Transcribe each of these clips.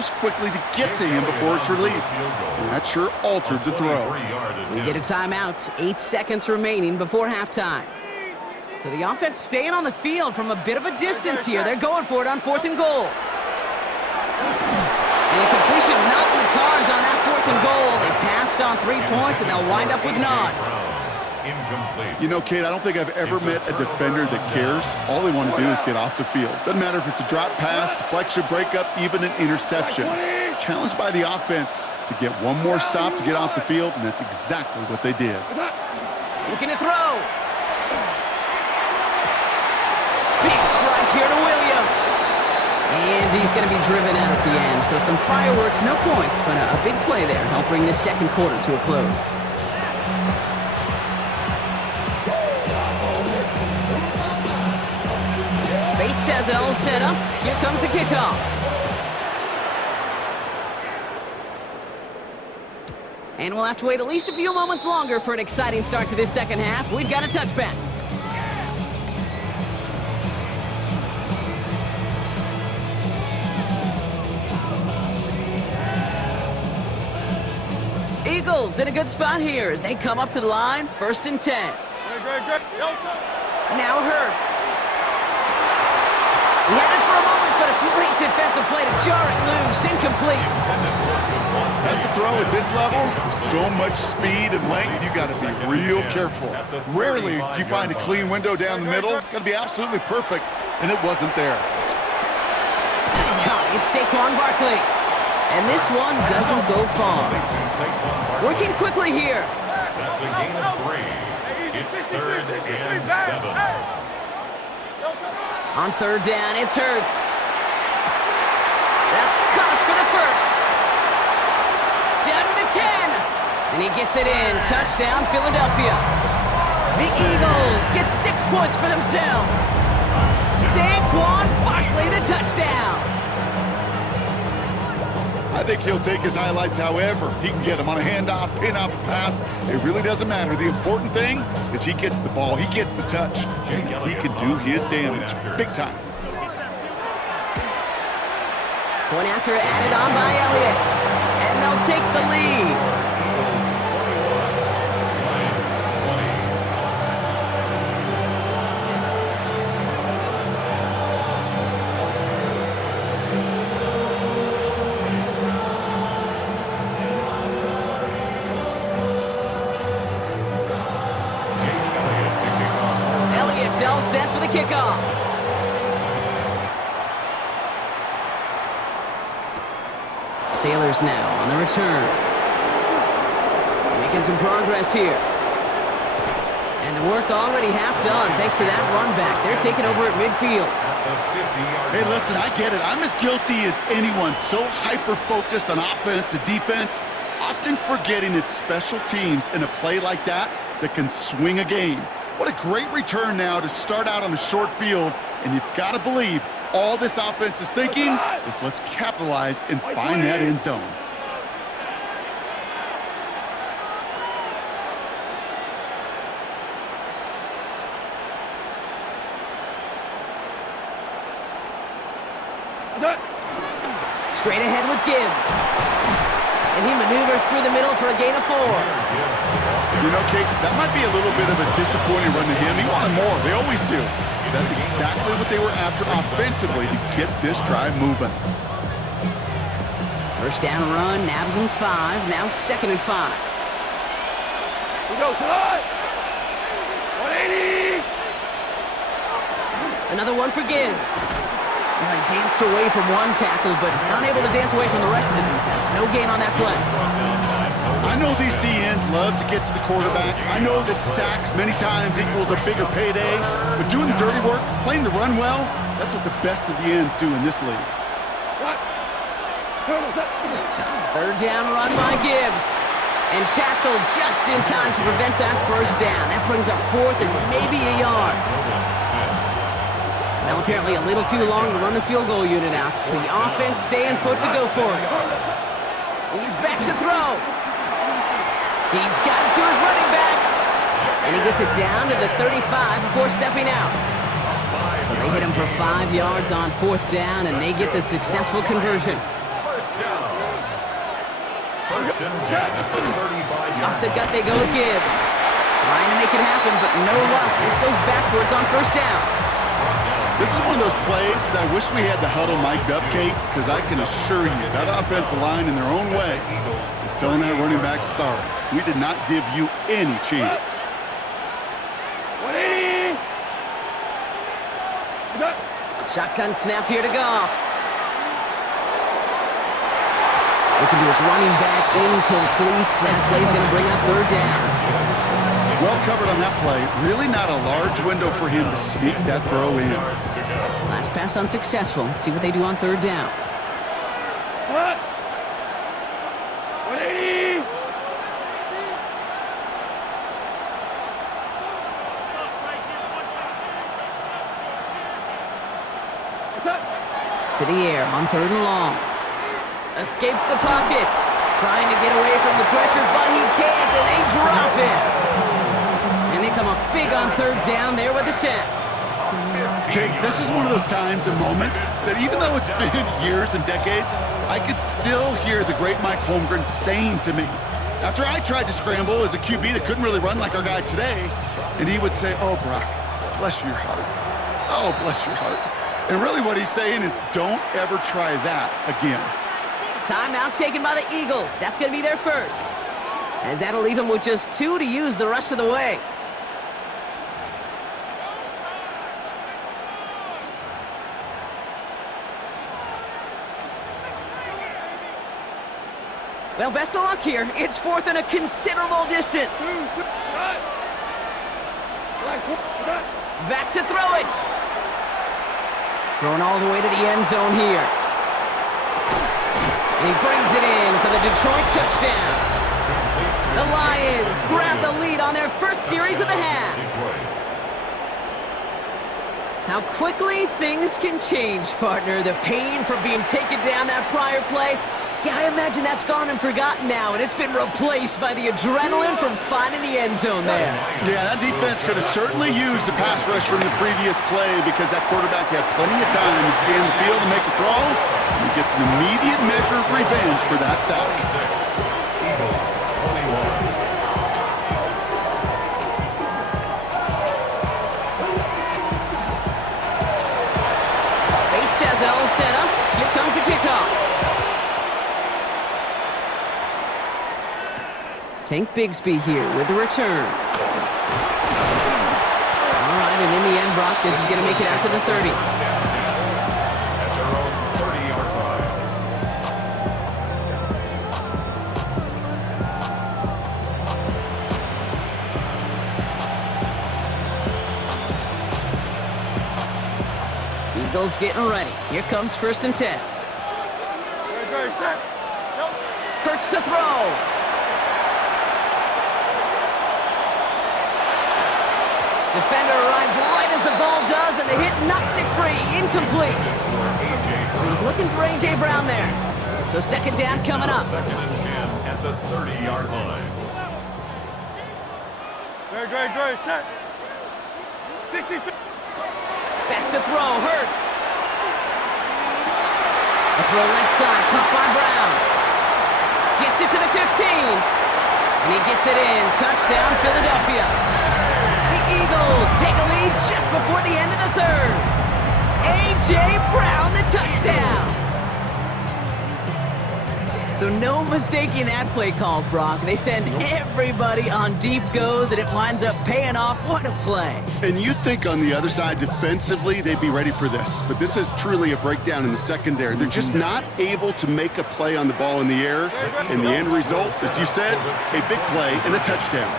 moves quickly to get to him before it's released. And that sure altered the throw. We get a timeout. 8 seconds remaining before halftime. So the offense staying on the field from a bit of a distance here. They're going for it on 4th and goal. And a completion not in the cards on that 4th and goal. They passed on 3 points, and they'll wind up with none. You know, Kate, I don't think I've ever met a defender that cares. All they want to do is get off the field. Doesn't matter if it's a drop pass, deflection, breakup, even an interception. Challenged by the offense to get one more stop to get off the field, and that's exactly what they did. Looking to throw. Big strike here to Williams. And he's going to be driven out at the end. So some fireworks, no points, but a big play there. Help bring the second quarter to a close. Bates has it all set up. Here comes the kickoff. And we'll have to wait at least a few moments longer for an exciting start to this second half. We've got a touchback. Eagles in a good spot here as they come up to the line. 1st and 10. Now Hurts. He had it for a moment, but a great defensive play to jar it loose. Incomplete. That's a throw at this level. With so much speed and length, you got to be real careful. Rarely do you find a clean window down the middle. Got to be absolutely perfect, and it wasn't there. It's caught. It's Saquon Barkley. And this one doesn't go far. Working quickly here. That's a gain of 3. It's 3rd and 7. On 3rd down, it's Hurts. That's caught for the first. Down to the 10. And he gets it in. Touchdown, Philadelphia. The Eagles get 6 points for themselves. Saquon Barkley, the touchdown. I think he'll take his highlights however he can get them on a handoff, pin-off, pass. It really doesn't matter. The important thing is he gets the ball, he gets the touch, and he can do his damage big time. Point after added on by Elliott, and they'll take the lead. All set for the kickoff. Sailors now on the return. Making some progress here. And the work already half done thanks to that run back. They're taking over at midfield. Hey, listen, I get it. I'm as guilty as anyone. So hyper-focused on offense and defense, often forgetting it's special teams in a play like that can swing a game. What a great return now to start out on a short field, and you've got to believe all this offense is thinking is let's capitalize and find that end zone. Straight ahead with Gibbs. And he maneuvers through the middle for a gain of 4. You know, Kate, that might be a little bit of a disappointing run to him. He wanted more. They always do. That's exactly what they were after offensively to get this drive moving. 1st down run, nabs him 5. Now 2nd and 5. We go, come on! 180! Another one for Gibbs. Well, he danced away from one tackle, but unable to dance away from the rest of the defense. No gain on that play. I know these DNs love to get to the quarterback. I know that sacks many times equals a bigger payday, but doing the dirty work, playing to run well, that's what the best of the ends do in this league. 3rd down run by Gibbs. And tackled just in time to prevent that 1st down. That brings up 4th and maybe a yard. Well, apparently a little too long to run the field goal unit out. The offense staying put to go for it. He's back to throw. He's got it to his running back. And he gets it down to the 35 before stepping out. So they hit him for 5 yards on 4th down, and they get the successful conversion. First and 10 at the 35-yard Off the gut they go with Gibbs. Trying to make it happen, but no luck. This goes backwards on first down. This is one of those plays that I wish we had the huddle mic'd up, Kate, because I can assure you that offensive line in their own way is telling that running back, sorry, we did not give you any chance. 180! Shotgun snap here to Goff. Looking to his running back, incomplete. That play's going to bring up third down. Well covered on that play. Really not a large window for him to sneak that throw in. Last pass unsuccessful. Let's see what they do on third down. What? 180! What's up? To the air on third and long. Escapes the pocket. Trying to get away from the pressure, but he can't, and they drop it. And they come up big on third down there with the sack. Kate, this is one of those times and moments that even though it's been years and decades, I could still hear the great Mike Holmgren saying to me, after I tried to scramble as a QB that couldn't really run like our guy today, and he would say, oh, Brock, bless your heart. Oh, bless your heart. And really what he's saying is don't ever try that again. Timeout taken by the Eagles. That's going to be their first. As that'll leave him with just 2 to use the rest of the way. Well, best of luck here. It's fourth and a considerable distance. Back to throw it. Thrown all the way to the end zone here. And he brings it in for the Detroit touchdown. The Lions grab the lead on their first series of the half. How quickly things can change, partner. The pain from being taken down that prior play. Yeah, I imagine that's gone and forgotten now, and it's been replaced by the adrenaline from finding the end zone there. Yeah, that defense could have certainly used a pass rush from the previous play because that quarterback had plenty of time to scan the field and make a throw. And he gets an immediate measure of revenge for that sack. Eagles 21. Chazelle set up. Here comes the kickoff. Tank Bigsby here with the return. All right, and in the end, Brock, this is going to make it out to the 30. At their own 30-yard line. Eagles getting ready. Here comes first and 10. Hurts to throw. Defender arrives right as the ball does, and the hit knocks it free. Incomplete. He's looking for A.J. Brown there. So second down coming up. Second and 10 at the 30-yard line. Great, set. 63. Back to throw, Hurts. A throw left side, caught by Brown. Gets it to the 15. And he gets it in. Touchdown, Philadelphia. The Eagles take a lead just before the end of the third. A.J. Brown, the touchdown. So no mistaking that play call, Brock. They send everybody on deep goes, and it winds up paying off. What a play. And you'd think on the other side, defensively, they'd be ready for this. But this is truly a breakdown in the secondary. They're just not able to make a play on the ball in the air. And the end result, as you said, a big play and a touchdown.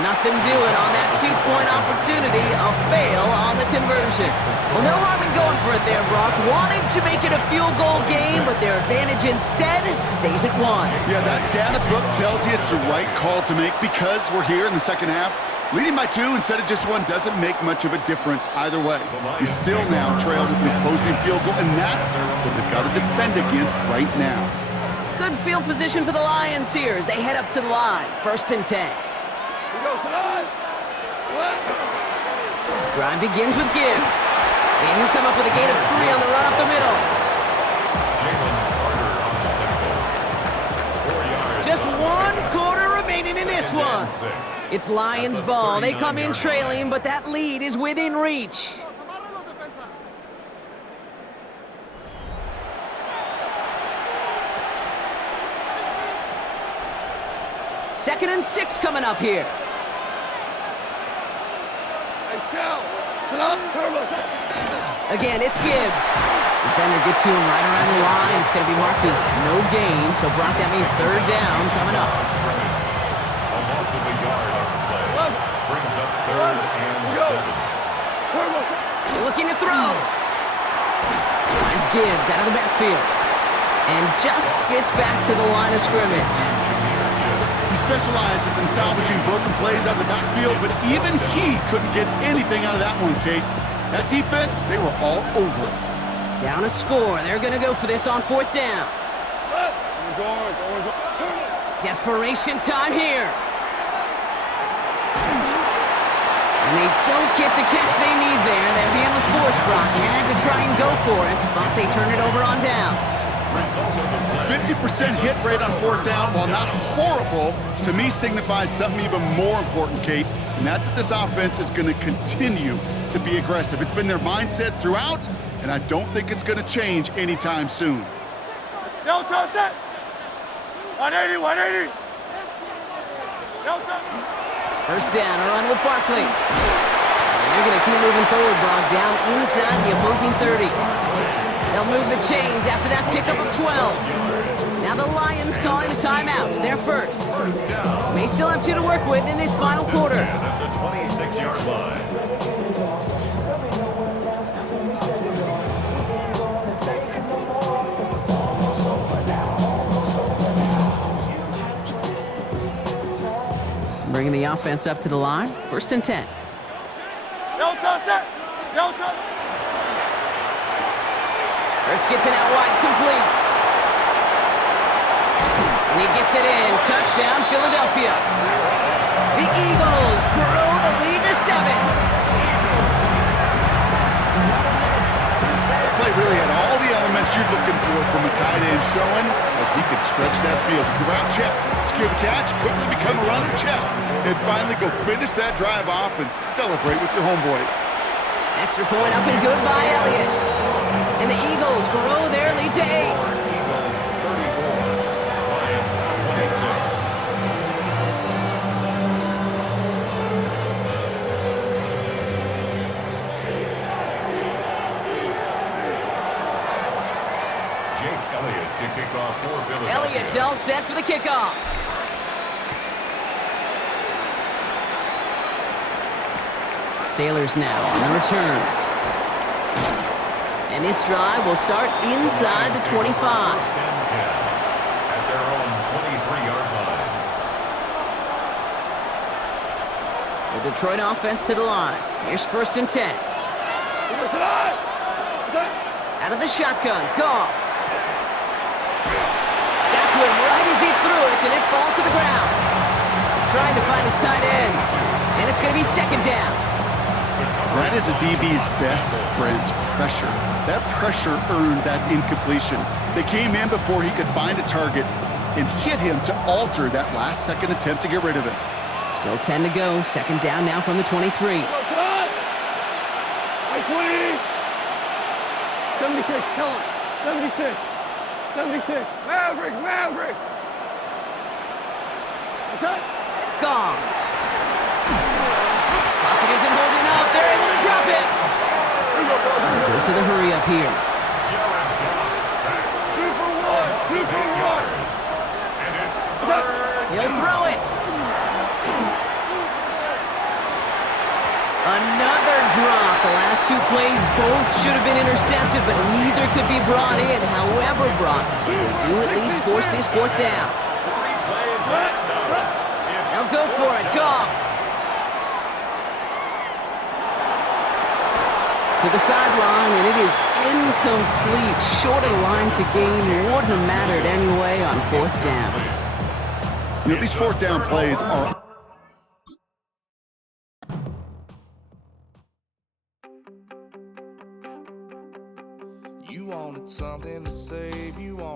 Nothing doing on that two-point opportunity. A fail on the conversion. Well, no harm in going for it there, Brock. Wanted to make it a field goal game, but their advantage instead stays at 1. Yeah, that data book tells you it's the right call to make because we're here in the second half. Leading by 2 instead of just 1 doesn't make much of a difference either way. You still now trail with the opposing field goal, and that's what they've got to defend against right now. Good field position for the Lions here as they head up to the line. First and 10. Drive begins with Gibbs. And he'll come up with a gain of 3 on the run up the middle. Jalen Carter on the tackle. this one. It's Lions ball. They come in trailing, but that lead is within reach. Second and 6 coming up here. Again, it's Gibbs. Defender gets to him right around the line. It's going to be marked as no gain, so Brock, that means third down coming up. A loss of a yard on the play. Brings up 3rd and 7. Looking to throw. Finds Gibbs out of the backfield. And just gets back to the line of scrimmage. He specializes in salvaging broken plays out of the backfield, but even he couldn't get anything out of that one, Kate. That defense, they were all over it. Down a score. They're going to go for this on 4th down. Desperation time here. And they don't get the catch they need there. Their hand was forced, Brock. Had to try and go for it, but they turn it over on downs. 50% hit rate on 4th down, while not horrible, to me signifies something even more important, Kate, and that's that this offense is going to continue to be aggressive. It's been their mindset throughout, and I don't think it's going to change anytime soon. No touch it! 180, 180! No touch! First down, a run with Barkley. And they're going to keep moving forward, Brock, down inside the opposing 30. They'll move the chains after that pickup of 12. Now the Lions calling a timeout. They're first. May still have 2 to work with in this final quarter. At the 26-yard line. Bringing the offense up to the line. 1st and 10. No touch it! No touch! Hurts gets it out wide, complete. And he gets it in. Touchdown, Philadelphia. The Eagles grow the lead to 7. That play really had all the elements you're looking for from a tight end, showing that he could stretch that field. Route check, secure the catch, quickly become a runner, check, and finally go finish that drive off and celebrate with your homeboys. Extra point up and good by Elliott. And the Eagles grow their lead to 8. Eagles 34, Lions 26. Jake Elliott to kick off for Philadelphia. Elliott's all set for the kickoff. Sailors now on the return. And this drive will start inside the 25. First and 10 at their own 23-yard line. The Detroit offense to the line. Here's 1st and 10. Out of the shotgun, Goff. Got to him right as he threw it, and it falls to the ground. Trying to find his tight end. And it's going to be 2nd down. That is a DB's best friend, pressure. That pressure earned that incompletion. They came in before he could find a target and hit him to alter that last-second attempt to get rid of it. Still 10 to go. 2nd down now from the 23. 20! 76, tell him. 76. 76. Maverick, Maverick! What's that? Gone. Pocket isn't holding up. They're able to drop it. Goes to the hurry up here. Jared Goff sacked. 2 for 1. 2 for 1. And it's 3rd. He'll throw it. Another drop. The last 2 plays both should have been intercepted, but neither could be brought in. However, Brock will do at least force this 4th down. 3 plays left. They'll go for it. Goff. To the sideline, and it is incomplete. Short of the line to gain. Wouldn't have mattered anyway on 4th down. You know, these 4th down plays are... You wanted something to save, you wanted